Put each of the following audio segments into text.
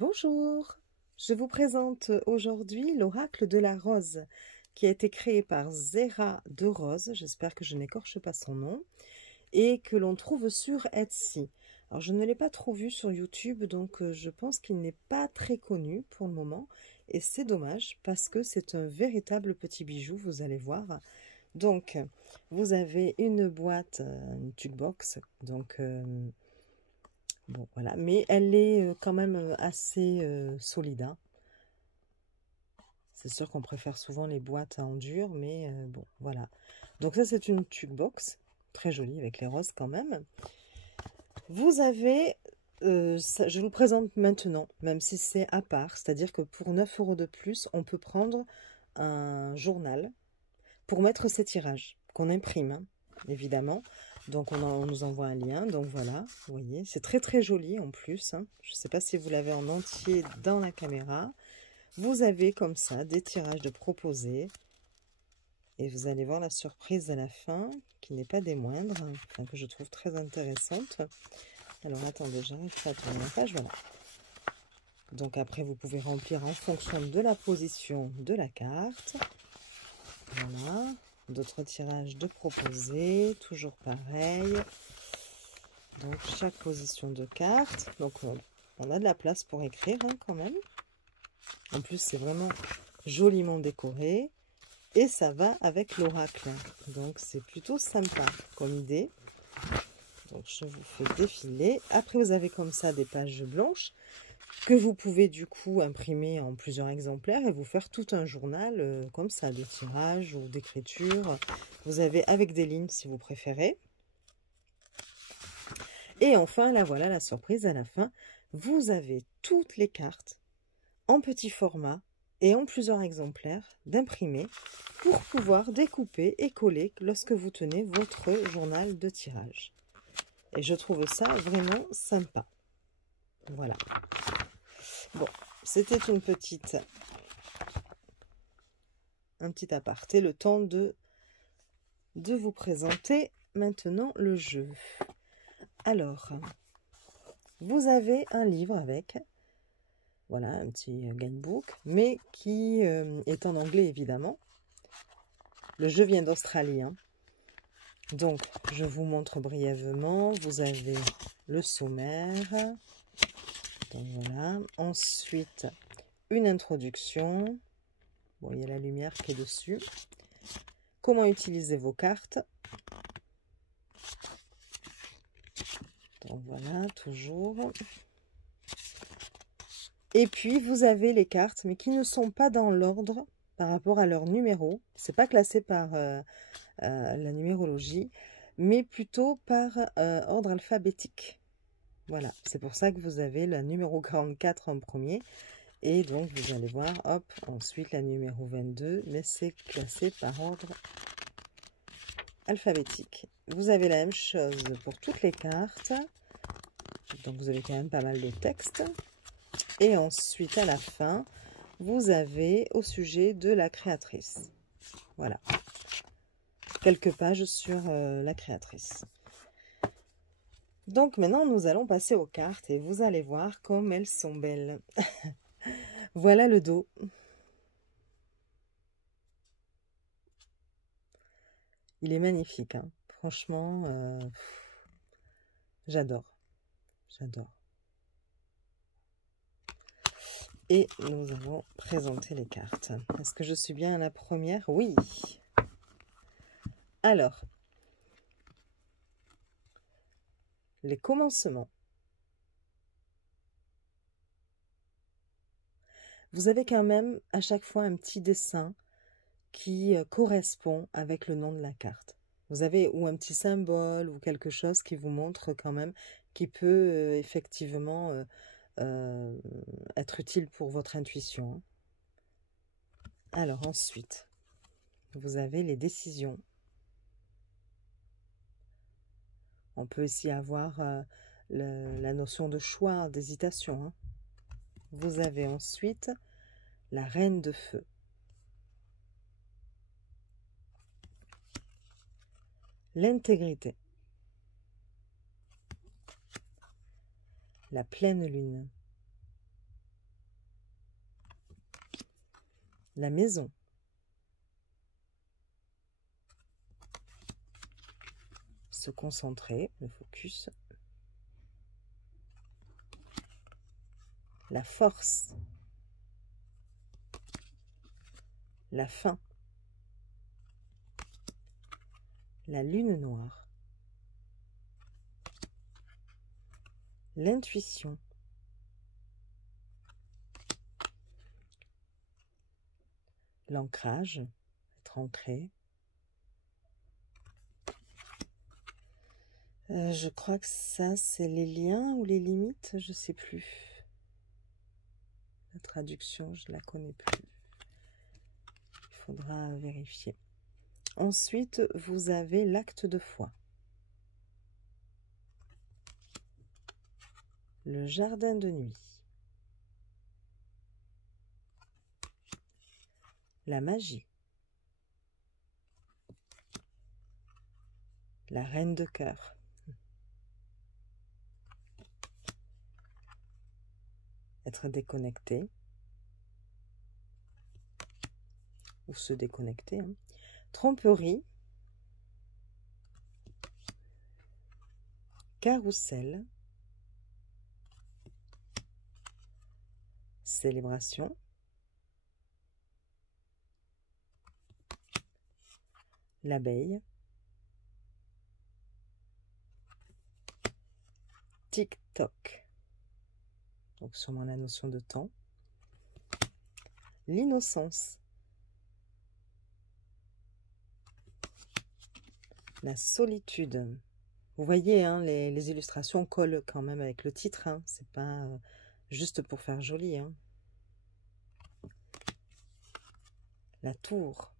Bonjour, je vous présente aujourd'hui l'oracle de la rose qui a été créé par Zera de Rose, j'espère que je n'écorche pas son nom, et que l'on trouve sur Etsy. Alors je ne l'ai pas trop vu sur YouTube, donc je pense qu'il n'est pas très connu pour le moment, et c'est dommage parce que c'est un véritable petit bijou, vous allez voir. Donc vous avez une boîte, une jukebox, donc bon, voilà, mais elle est quand même assez solide, hein. C'est sûr qu'on préfère souvent les boîtes en dur, mais bon, voilà. Donc ça, c'est une jukebox, très jolie, avec les roses quand même. Vous avez, je vous présente maintenant, même si c'est à part, c'est-à-dire que pour 9 € de plus, on peut prendre un journal pour mettre ses tirages, qu'on imprime, hein, évidemment. Donc on nous envoie un lien, donc voilà, vous voyez, c'est très très joli en plus, hein. Je ne sais pas si vous l'avez en entier dans la caméra. Vous avez comme ça des tirages de proposés, et vous allez voir la surprise à la fin, qui n'est pas des moindres, hein, enfin, que je trouve très intéressante. Alors attendez, j'arrive pas à tourner la page, voilà. Donc après vous pouvez remplir en fonction de la position de la carte. Voilà. D'autres tirages de proposés, toujours pareil. Donc chaque position de carte. Donc on a de la place pour écrire, hein, quand même. En plus c'est vraiment joliment décoré. Et ça va avec l'oracle. Donc c'est plutôt sympa comme idée. Donc je vous fais défiler. Après vous avez comme ça des pages blanches que vous pouvez du coup imprimer en plusieurs exemplaires et vous faire tout un journal comme ça, de tirage ou d'écriture. Vous avez avec des lignes si vous préférez. Et enfin, là voilà la surprise à la fin. Vous avez toutes les cartes en petit format et en plusieurs exemplaires d'imprimés pour pouvoir découper et coller lorsque vous tenez votre journal de tirage. Et je trouve ça vraiment sympa. Voilà. Bon, c'était un petit aparté, le temps de vous présenter maintenant le jeu. Alors, vous avez un livre avec, voilà, un petit guidebook, mais qui est en anglais évidemment. Le jeu vient d'Australie, hein. Donc, je vous montre brièvement. Vous avez le sommaire. Donc voilà. Ensuite, une introduction. Bon, il y a la lumière qui est dessus. Comment utiliser vos cartes. Donc voilà, toujours. Et puis, vous avez les cartes, mais qui ne sont pas dans l'ordre par rapport à leur numéro. C'est pas classé par la numérologie, mais plutôt par ordre alphabétique. Voilà, c'est pour ça que vous avez la numéro 44 en premier. Et donc, vous allez voir, hop, ensuite la numéro 22, mais c'est classé par ordre alphabétique. Vous avez la même chose pour toutes les cartes. Donc, vous avez quand même pas mal de texte. Et ensuite, à la fin, vous avez au sujet de la créatrice. Voilà. Quelques pages sur la créatrice. Donc maintenant, nous allons passer aux cartes et vous allez voir comme elles sont belles. Voilà le dos. Il est magnifique, hein. Franchement, j'adore. J'adore. Et nous allons présenter les cartes. Est-ce que je suis bien à la première? Oui. Alors, les commencements. Vous avez quand même à chaque fois un petit dessin qui correspond avec le nom de la carte. Vous avez ou un petit symbole ou quelque chose qui vous montre quand même, qui peut effectivement être utile pour votre intuition, hein. Alors ensuite, vous avez les décisions. On peut aussi avoir la notion de choix, d'hésitation, hein. Vous avez ensuite la reine de feu. L'intégrité. La pleine lune. la maison. Se concentrer, le focus. La force. La fin. La lune noire. L'intuition. L'ancrage, être ancré. Je crois que ça, c'est les liens ou les limites, je ne sais plus. La traduction, je ne la connais plus. Il faudra vérifier. Ensuite, vous avez l'acte de foi. Le jardin de nuit. La magie. La reine de cœur. Être déconnecté. Ou se déconnecter. Hein. Tromperie. Carrousel. Célébration. L'abeille. TikTok. Donc sûrement la notion de temps. L'innocence. La solitude. Vous voyez, hein, les illustrations collent quand même avec le titre. Hein. C'est pas juste pour faire joli. Hein. La tour.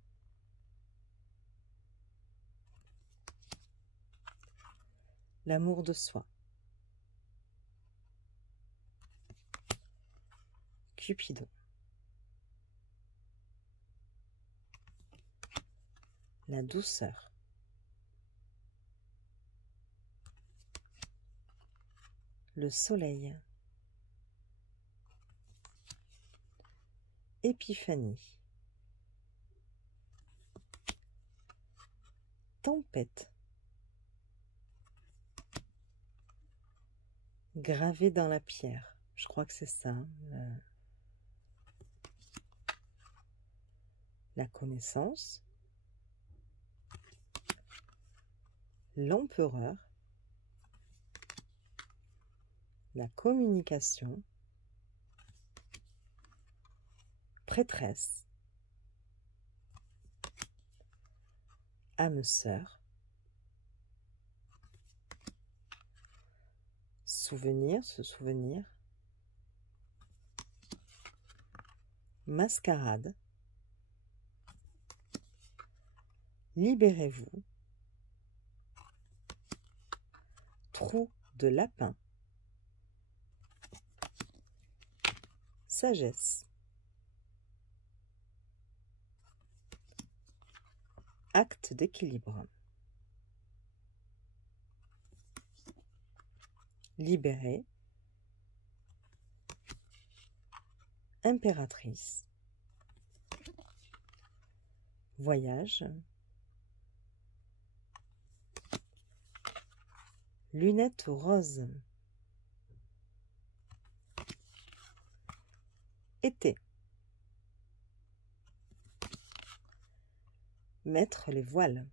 L'amour de soi. Cupidon. La douceur. Le soleil. Épiphanie. Tempête. Gravé dans la pierre. Je crois que c'est ça. La connaissance. L'empereur. La communication. Prêtresse. Âme sœur. Souvenir, se souvenir. Mascarade. Libérez-vous. Trou de lapin. Sagesse. Acte d'équilibre. Libérée. Impératrice. Voyage. Lunettes roses. Été. Mettre les voiles.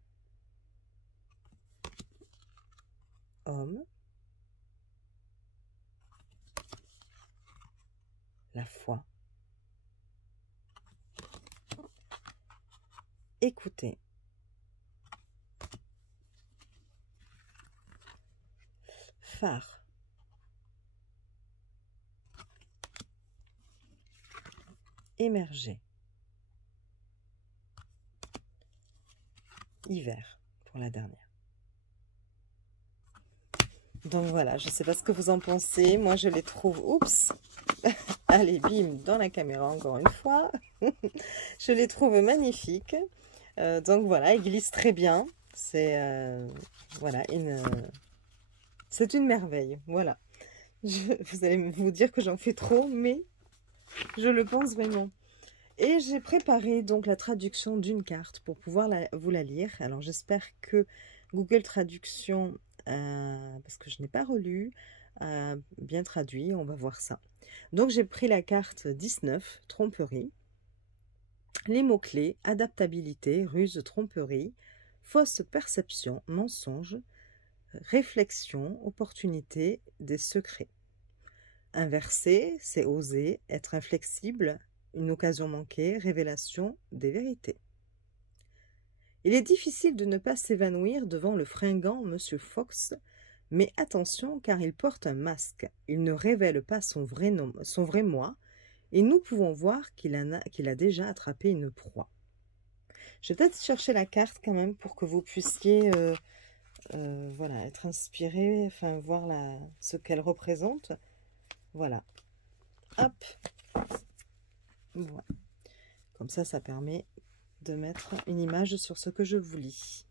Homme. La foi. Écouter. Phare. Émerger. Hiver pour la dernière. Donc voilà, je ne sais pas ce que vous en pensez. Moi, je les trouve... Oups. Allez, bim, dans la caméra encore une fois. Je les trouve magnifiques. Donc voilà, ils glissent très bien. C'est voilà, c'est une merveille. Voilà. Vous allez vous dire que j'en fais trop, mais je le pense vraiment. Et j'ai préparé donc la traduction d'une carte pour pouvoir vous la lire. Alors j'espère que Google Traduction, parce que je n'ai pas relu, bien traduit, on va voir ça. Donc j'ai pris la carte 19, tromperie. Les mots-clés, adaptabilité, ruse, tromperie, fausse perception, mensonge, réflexion, opportunité, des secrets. Inversé, c'est oser, être inflexible, une occasion manquée, révélation, des vérités. Il est difficile de ne pas s'évanouir devant le fringant Monsieur Fox, mais attention car il porte un masque. Il ne révèle pas son vrai nom, son vrai moi, et nous pouvons voir qu'il a déjà attrapé une proie. Je vais peut-être chercher la carte quand même pour que vous puissiez voilà, être inspiré, enfin voir ce qu'elle représente. Voilà. Hop. Voilà. Comme ça permet de mettre une image sur ce que je vous lis.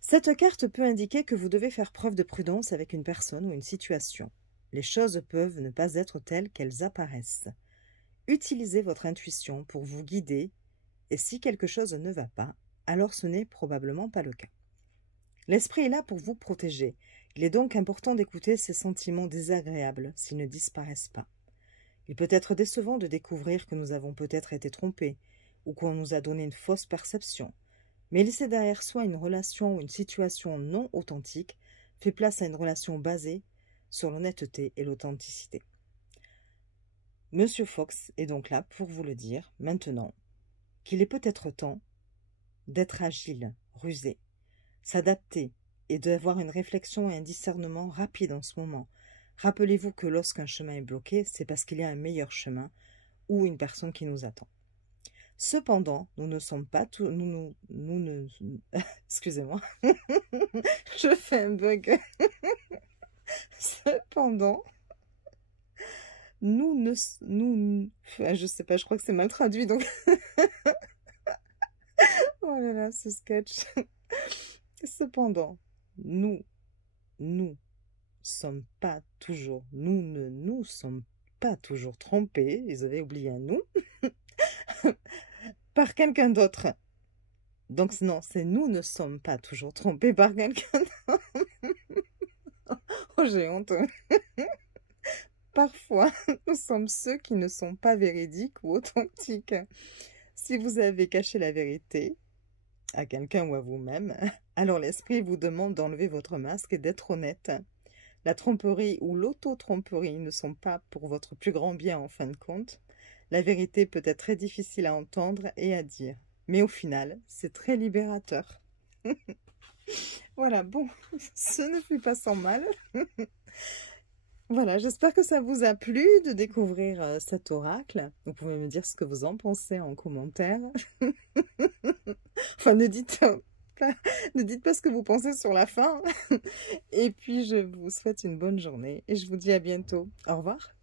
Cette carte peut indiquer que vous devez faire preuve de prudence avec une personne ou une situation. Les choses peuvent ne pas être telles qu'elles apparaissent. Utilisez votre intuition pour vous guider, et si quelque chose ne va pas, alors ce n'est probablement pas le cas. L'esprit est là pour vous protéger. Il est donc important d'écouter ces sentiments désagréables s'ils ne disparaissent pas. Il peut être décevant de découvrir que nous avons peut-être été trompés, ou qu'on nous a donné une fausse perception. Mais laisser derrière soi une relation ou une situation non authentique fait place à une relation basée sur l'honnêteté et l'authenticité. Monsieur Fox est donc là pour vous le dire maintenant qu'il est peut-être temps d'être agile, rusé, s'adapter et d'avoir une réflexion et un discernement rapide en ce moment. Rappelez-vous que lorsqu'un chemin est bloqué, c'est parce qu'il y a un meilleur chemin ou une personne qui nous attend. Cependant, nous ne sommes pas tous... Nous ne... Excusez-moi. Je fais un bug. Cependant, je sais pas, je crois que c'est mal traduit, donc... Oh là là, ce sketch. Cependant, nous ne sommes pas toujours... Nous ne nous sommes pas toujours trompés. Ils avaient oublié un nous. Par quelqu'un d'autre. Donc non, c'est nous ne sommes pas toujours trompés par quelqu'un d'autre. Oh, j'ai honte. Parfois, nous sommes ceux qui ne sont pas véridiques ou authentiques. Si vous avez caché la vérité à quelqu'un ou à vous-même, alors l'esprit vous demande d'enlever votre masque et d'être honnête. La tromperie ou l'auto-tromperie ne sont pas pour votre plus grand bien en fin de compte. La vérité peut être très difficile à entendre et à dire, mais au final, c'est très libérateur. Voilà, bon, ce ne fut pas sans mal. Voilà, j'espère que ça vous a plu de découvrir cet oracle. Vous pouvez me dire ce que vous en pensez en commentaire. Enfin, ne dites pas ce que vous pensez sur la fin. Et puis, je vous souhaite une bonne journée et je vous dis à bientôt. Au revoir.